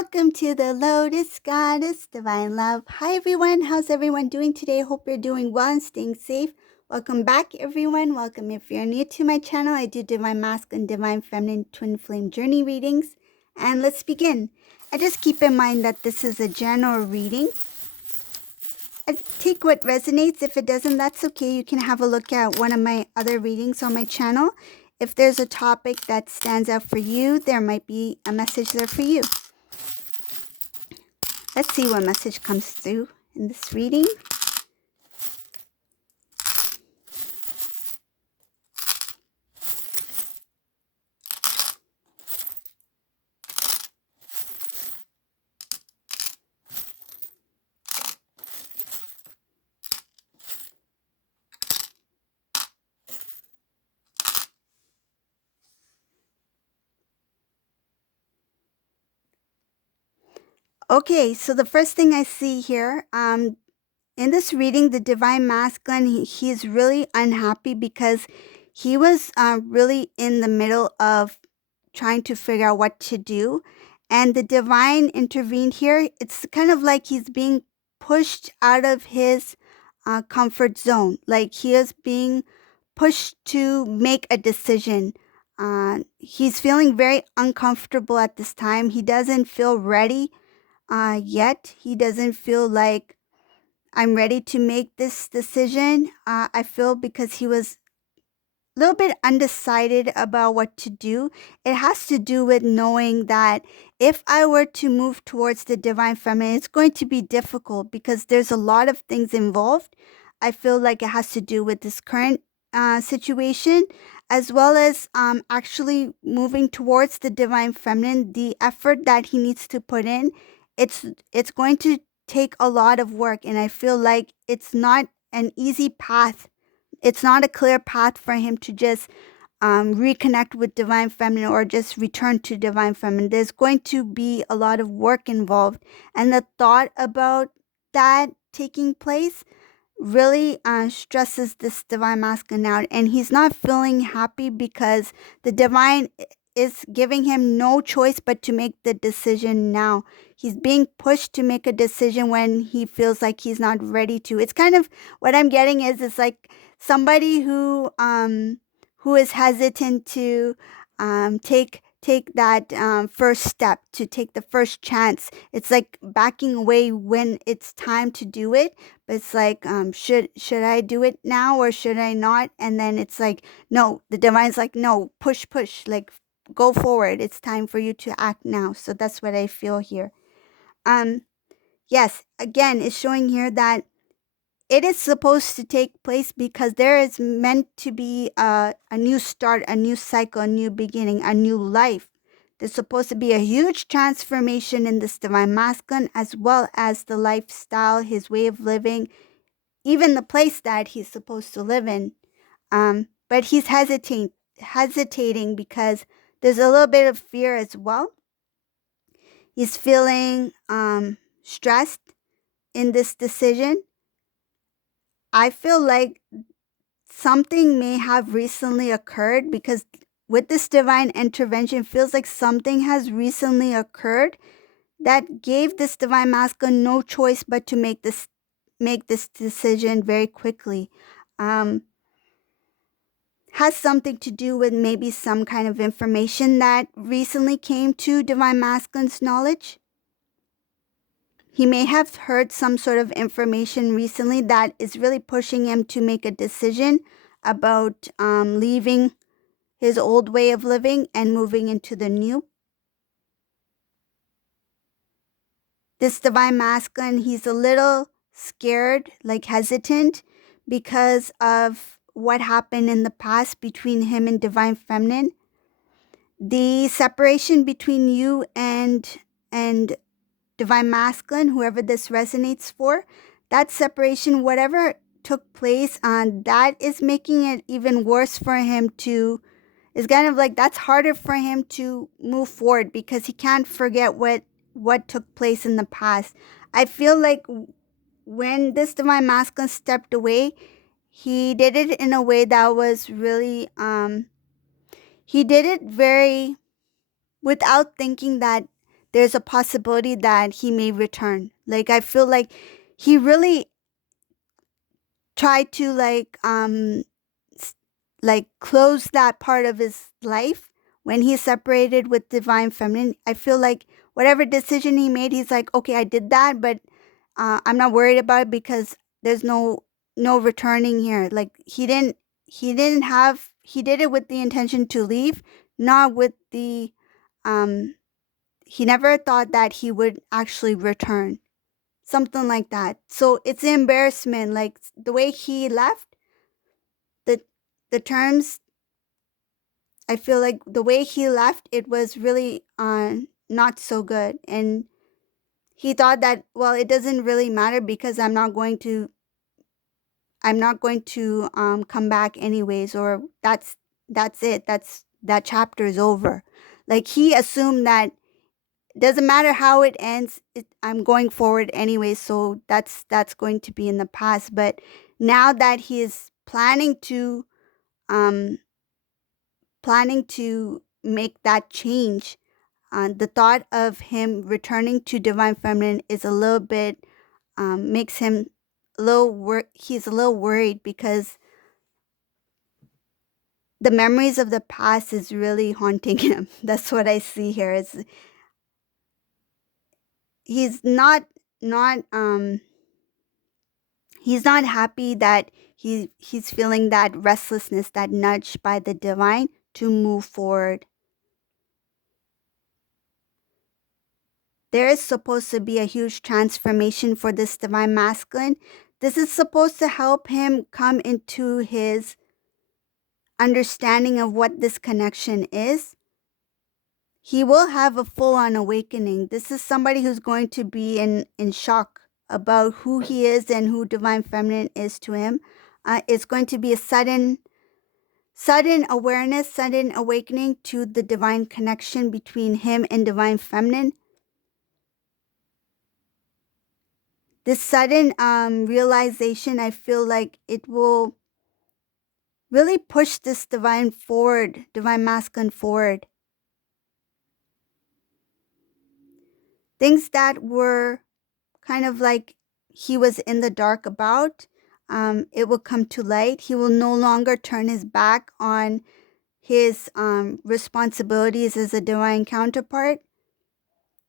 Welcome to the Lotus Goddess Divine Love. Hi everyone, how's everyone doing today? Hope you're doing well and staying safe. Welcome back everyone. Welcome if you're new to my channel. I do Divine Masculine, Divine Feminine, Twin Flame Journey readings. And let's begin. And just keep in mind that this is a general reading. Take what resonates. If it doesn't, that's okay. You can have a look at one of my other readings on my channel. If there's a topic that stands out for you, there might be a message there for you. Let's see what message comes through in this reading. Okay, so the first thing I see here, in this reading, the Divine Masculine, he's really unhappy because he was really in the middle of trying to figure out what to do. And the Divine intervened here. It's kind of like he's being pushed out of his comfort zone. Like he is being pushed to make a decision. He's feeling very uncomfortable at this time. He doesn't feel ready yet. He doesn't feel like I'm ready to make this decision. I feel because he was a little bit undecided about what to do. It has to do with knowing that if I were to move towards the Divine Feminine, it's going to be difficult because there's a lot of things involved. I feel like it has to do with this current situation, as well as actually moving towards the Divine Feminine. The effort that he needs to put in, it's going to take a lot of work, and I feel like it's not an easy path. It's not a clear path for him to just reconnect with Divine Feminine or just return to Divine Feminine. There's going to be a lot of work involved, and the thought about that taking place really stresses this Divine Masculine out, and he's not feeling happy because the Divine is giving him no choice but to make the decision now. He's being pushed to make a decision when he feels like he's not ready to. It's kind of what I'm getting is it's like somebody who is hesitant to take that first step, to take the first chance. It's like backing away when it's time to do it, but it's like should I do it now or should I not? And then it's like no, the Divine's like no, push, like go forward. It's time for you to act now. So that's what I feel here. Yes, again, it's showing here that it is supposed to take place because there is meant to be a new start, a new cycle, a new beginning, a new life. There's supposed to be a huge transformation in this Divine Masculine, as well as the lifestyle, his way of living, even the place that he's supposed to live in. But he's hesitating because there's a little bit of fear as well. He's feeling stressed in this decision. I feel like something may have recently occurred because with this Divine intervention, it feels like something has recently occurred that gave this Divine Masculine no choice but to make this decision very quickly. Has something to do with maybe some kind of information that recently came to Divine Masculine's knowledge. He may have heard some sort of information recently that is really pushing him to make a decision about leaving his old way of living and moving into the new. This Divine Masculine, he's a little scared, like hesitant, because of what happened in the past between him and Divine Feminine. The separation between you and Divine Masculine, whoever this resonates for, that separation, whatever took place, that is making it even worse for him to, it's kind of like that's harder for him to move forward because he can't forget what took place in the past. I feel like when this Divine Masculine stepped away, he did it in a way that was really, he did it very, without thinking that there's a possibility that he may return. Like I feel like he really tried to like close that part of his life when he separated with divine feminine. I feel like whatever decision he made, he's like, okay, I did that, but I'm not worried about it because there's no returning here. Like he did it with the intention to leave, not with the um he never thought that he would actually return. Something like that. So it's an embarrassment. Like the way he left, the the terms, I feel like the way he left, it was really not so good. And he thought that, well, it doesn't really matter because I'm not going to come back anyways, or that's it. That chapter is over. Like he assumed that doesn't matter how it ends, I'm going forward anyway, so that's going to be in the past. But now that he is um planning to make that change, the thought of him returning to divine feminine is a little bit makes him he's a little worried because the memories of the past is really haunting him. That's what I see here. Is he's not he's not happy that he's feeling that restlessness, that nudge by the divine to move forward. There is supposed to be a huge transformation for this divine masculine. This is supposed to help him come into his understanding of what this connection is. He will have a full on awakening. This is somebody who's going to be in shock about who he is and who divine feminine is to him. It's going to be a sudden awareness, sudden awakening to the divine connection between him and divine feminine. This sudden realization, I feel like it will really push this divine masculine forward. Things that were kind of like he was in the dark about, it will come to light. He will no longer turn his back on his responsibilities as a divine counterpart.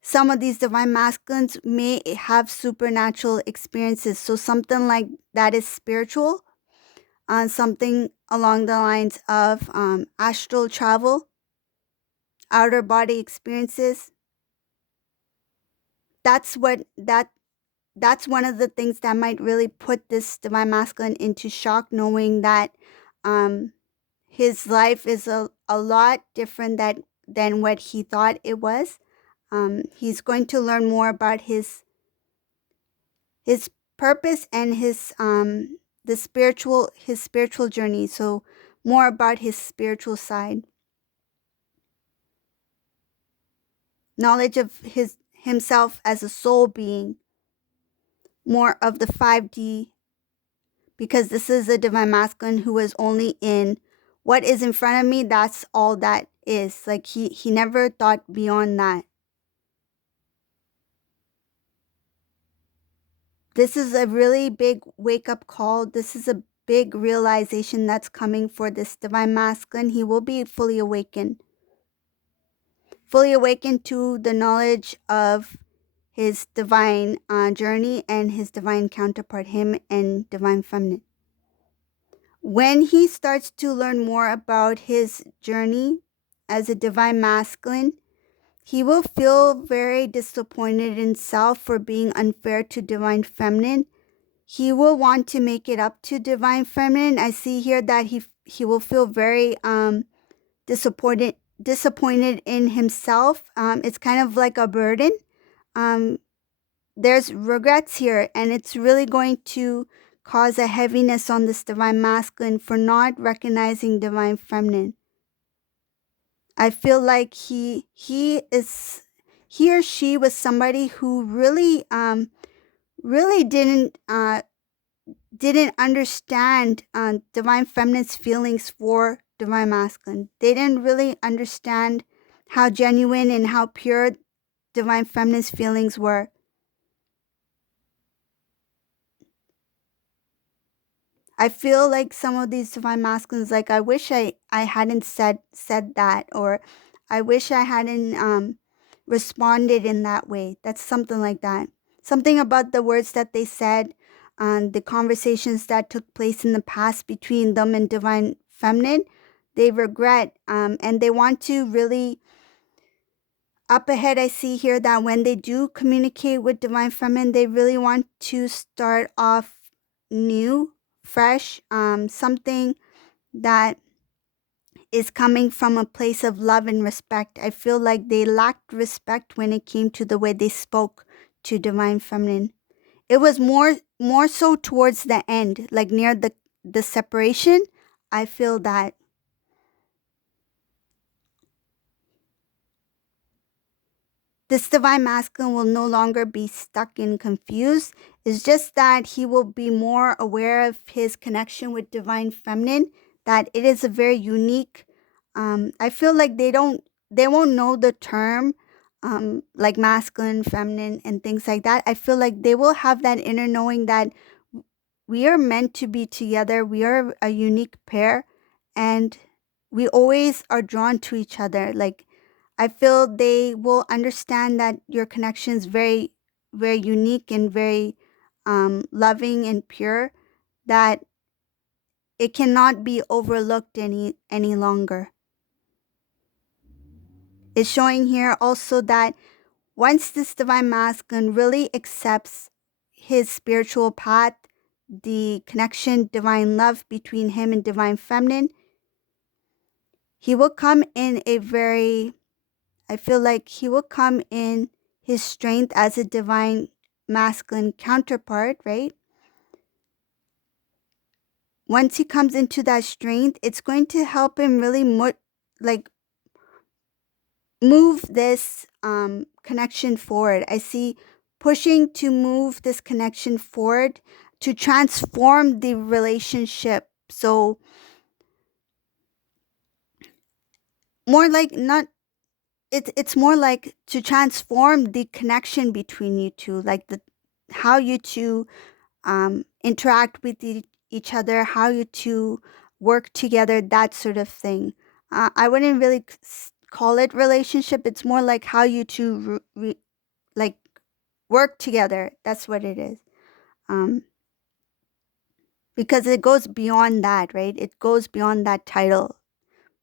Some of these divine masculines may have supernatural experiences. So something like that is spiritual, something along the lines of astral travel, outer body experiences. That's one of the things that might really put this divine masculine into shock, knowing that um, his life is a lot different than what he thought it was. He's going to learn more about his purpose and his spiritual journey. So more about his spiritual side, knowledge of himself as a soul being, more of the 5D, because this is a divine masculine who is only in what is in front of me. That's all that is. Like he never thought beyond that. This is a really big wake-up call. This is a big realization that's coming for this divine masculine. He will be fully awakened to the knowledge of his divine journey and his divine counterpart, him and divine feminine. When he starts to learn more about his journey as a divine masculine, he will feel very disappointed in self for being unfair to divine feminine. He will want to make it up to divine feminine. I see here that he will feel very disappointed in himself. It's kind of like a burden. There's regrets here, and it's really going to cause a heaviness on this divine masculine for not recognizing divine feminine. I feel like he or she was somebody who really didn't understand divine feminine's feelings for divine masculine. They didn't really understand how genuine and how pure divine feminine's feelings were. I feel like some of these divine masculines, like I wish I hadn't said that, or I wish I hadn't responded in that way. That's something like that. Something about the words that they said, the conversations that took place in the past between them and divine feminine, they regret, and they want to really up ahead. I see here that when they do communicate with divine feminine, they really want to start off new, fresh, something that is coming from a place of love and respect. I feel like they lacked respect when it came to the way they spoke to divine feminine. It was more so towards the end, like near the separation. I feel that this divine masculine will no longer be stuck and confused. It's just that he will be more aware of his connection with divine feminine, that it is a very unique. I feel like they won't know the term, like masculine, feminine, and things like that. I feel like they will have that inner knowing that we are meant to be together. We are a unique pair, and we always are drawn to each other. Like I feel they will understand that your connection is very, very unique and very loving and pure. That it cannot be overlooked any longer. It's showing here also that once this divine masculine really accepts his spiritual path, the connection, divine love between him and divine feminine, he will come in a very, I feel like he will come in his strength as a divine masculine counterpart, right? Once he comes into that strength, it's going to help him really like move this connection forward. I see pushing to move this connection forward to transform the relationship. So more like not it's more like to transform the connection between you two, like the how you two interact with each other, how you two work together, that sort of thing. I wouldn't really call it relationship. It's more like how you two like work together. That's what it is. Um, because it goes beyond that, right? It goes beyond that title.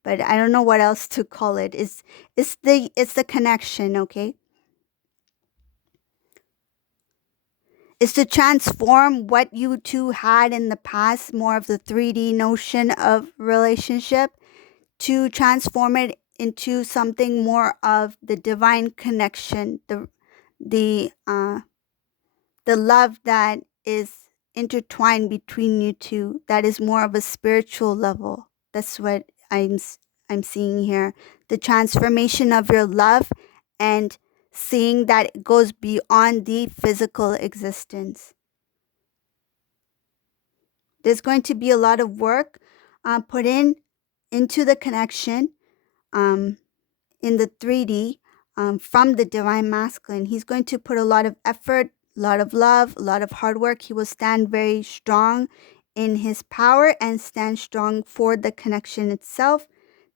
But I don't know what else to call it. It's the connection, okay? Is to transform what you two had in the past, more of the 3D notion of relationship, to transform it into something more of the divine connection, the love that is intertwined between you two, that is more of a spiritual level. That's what I'm seeing here. The transformation of your love, and seeing that it goes beyond the physical existence. There's going to be a lot of work put into the connection, um, in the 3D, from the divine masculine. He's going to put a lot of effort, a lot of love, a lot of hard work. He will stand very strong in his power and stand strong for the connection itself.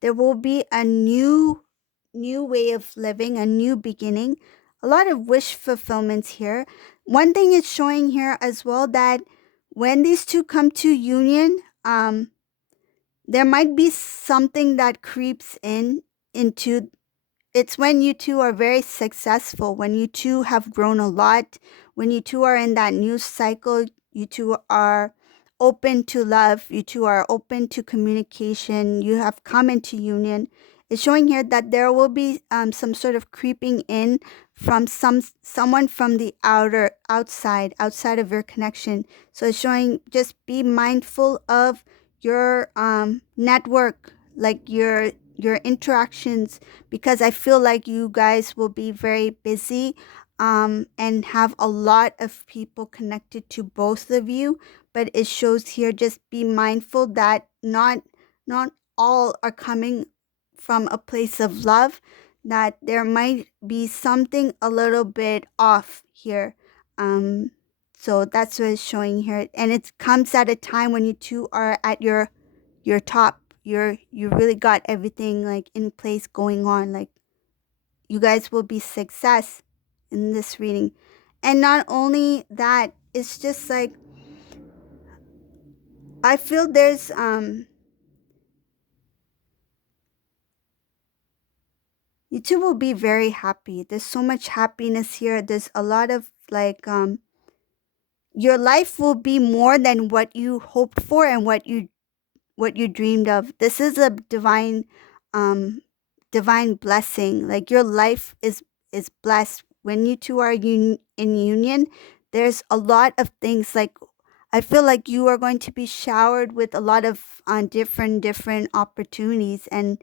There will be a new way of living, a new beginning, a lot of wish fulfillments here. One thing it's showing here as well, that when these two come to union, there might be something that creeps into. It's when you two are very successful, when you two have grown a lot, when you two are in that new cycle, you two are open to love, you two are open to communication, you have come into union. It's showing here that there will be some sort of creeping in from someone from the outside of your connection. So it's showing, just be mindful of your network, like your interactions, because I feel like you guys will be very busy, and have a lot of people connected to both of you. But it shows here, just be mindful that not all are coming from a place of love. that there might be something a little bit off here. Um, so that's what it's showing here, and it comes at a time when you two are at your top. You really got everything like in place going on. Like you guys will be success in this reading, and not only that, it's just like I feel there's you two will be very happy. There's so much happiness here. There's a lot of like your life will be more than what you hoped for and what you dreamed of. This is a um divine blessing. Like your life is blessed when you two are in union. There's a lot of things like I feel like you are going to be showered with a lot of different opportunities, and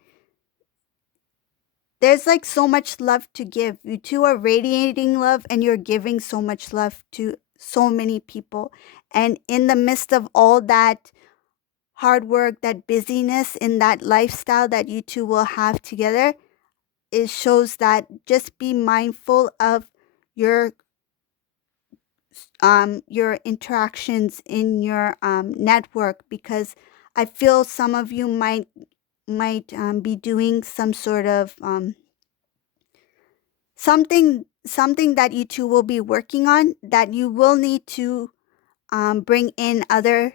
there's like so much love to give. You two are radiating love and you're giving so much love to so many people. And in the midst of all that hard work, that busyness, in that lifestyle that you two will have together, it shows that just be mindful of your your interactions in your network, because I feel some of you might be doing some sort of something that you two will be working on, that you will need to bring in other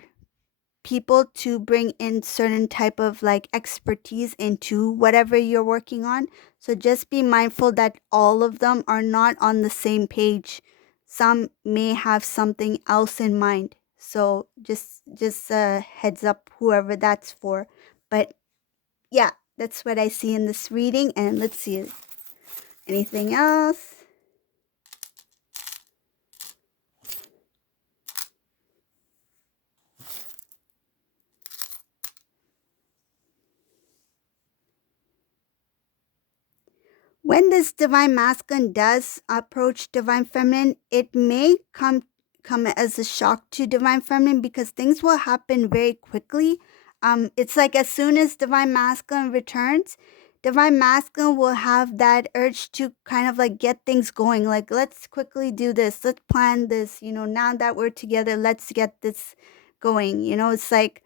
people to bring in certain type of like expertise into whatever you're working on. So just be mindful that all of them are not on the same page. Some may have something else in mind. So just heads up, whoever that's for. But yeah, that's what I see in this reading. And let's see, anything else. When this divine masculine does approach divine feminine, it may come as a shock to divine feminine, because things will happen very quickly. It's like as soon as divine masculine returns, divine masculine will have that urge to kind of like get things going. Like, let's quickly do this. Let's plan this. Now that we're together, let's get this going. It's like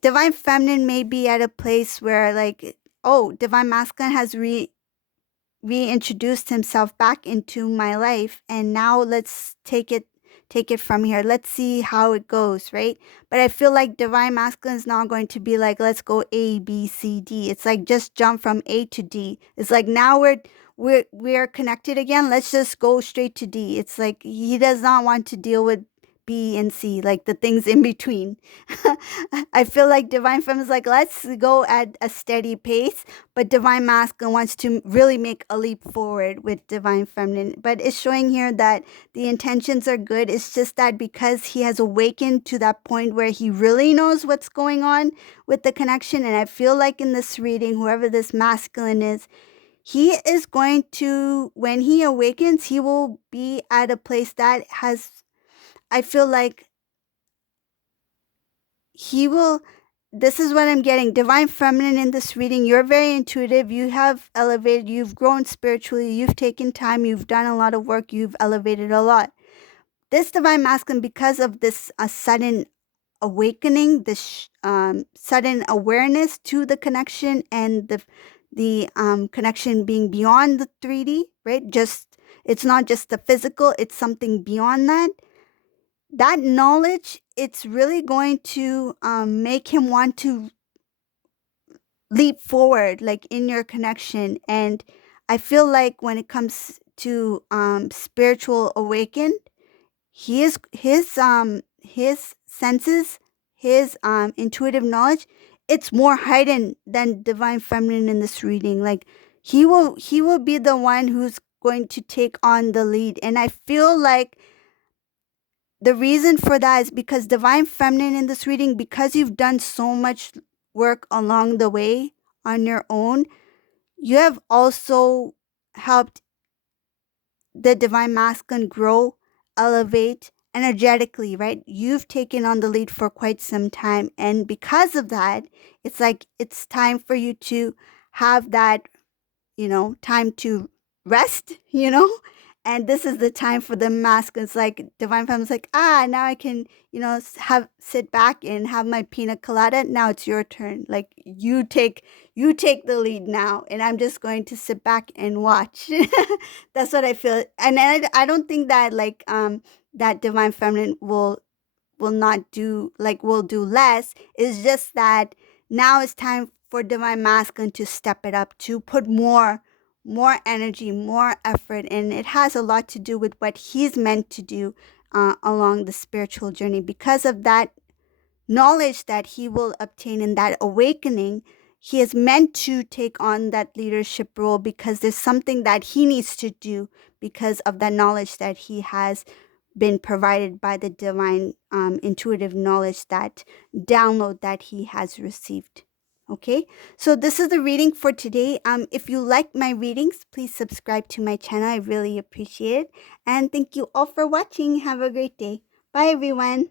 divine feminine may be at a place where like, oh, divine masculine has reintroduced himself back into my life, and now let's take it from here. Let's see how it goes, right? But I feel like divine masculine is not going to be like, let's go A, B, C, D. It's like just jump from A to D. It's like now we're connected again, let's just go straight to D. It's like he does not want to deal with B and C, like the things in between. I feel like divine feminine is like, let's go at a steady pace, but divine masculine wants to really make a leap forward with divine feminine. But it's showing here that the intentions are good. It's just that because he has awakened to that point where he really knows what's going on with the connection, and I feel like in this reading, whoever this masculine is, he is going to, when he awakens, he will be at a place that has, I feel like he will, this is what I'm getting. Divine feminine in this reading, you're very intuitive. You have elevated, you've grown spiritually, you've taken time, you've done a lot of work, you've elevated a lot. This divine masculine, because of this sudden awakening, this sudden awareness to the connection, and the connection being beyond the 3D, right? Just, it's not just the physical, it's something beyond that. That knowledge, it's really going to make him want to leap forward, like in your connection. And I feel like when it comes to spiritual awaken, he is his senses, his intuitive knowledge, it's more heightened than divine feminine in this reading. Like he will be the one who's going to take on the lead. And I feel like the reason for that is because divine feminine in this reading, because you've done so much work along the way on your own, you have also helped the divine masculine grow, elevate energetically, right? You've taken on the lead for quite some time. And because of that, it's like it's time for you to have that time to rest, you know? And this is the time for the masculine. It's like divine feminine's like, now I can, have sit back and have my pina colada. Now it's your turn. Like you take the lead now, and I'm just going to sit back and watch. That's what I feel. And I don't think that that divine feminine will not do like will do less. It's just that now it's time for divine masculine to step it up, to put more energy, more effort, and it has a lot to do with what he's meant to do along the spiritual journey. Because of that knowledge that he will obtain in that awakening, he is meant to take on that leadership role, because there's something that he needs to do because of that knowledge that he has been provided by the divine intuitive knowledge, that download that he has received. Okay, so this is the reading for today. If you like my readings, please subscribe to my channel. I really appreciate it. And thank you all for watching. Have a great day. Bye, everyone.